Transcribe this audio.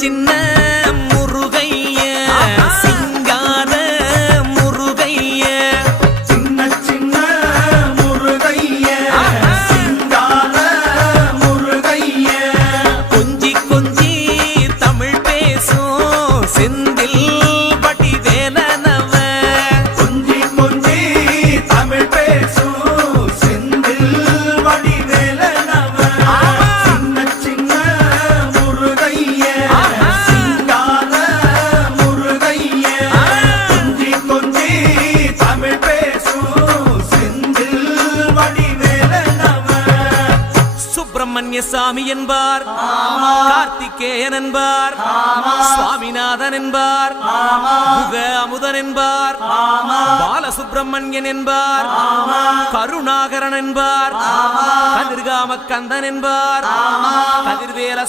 சின்ன முருகைய சிங்கார முருகைய சின்ன சின்ன முருகைய சிங்கார முருகைய கொஞ்சி கொஞ்சி தமிழ் பேசும் செந்தில் வடிவேலனவ கொஞ்சி கொஞ்சி தமிழ் பேசும் செந்தில் வடிவேலனவ சின்ன சின்ன முருகைய சிங்கார முருகைய கொஞ்சி கொஞ்சி தமிழ் பேசும் செந்தில் வடிவேலனவ சுப்பிரமணிய சாமி என்பார், கார்த்திகேயன் என்பார், சுவாமிநாதன் என்பார், முக அமுதன் என்பார், பாலசுப்பிரமணியன் என்பார், கருணாகரன் என்பார், கதிர்காம கந்தன் என்பார், கதிர்வேல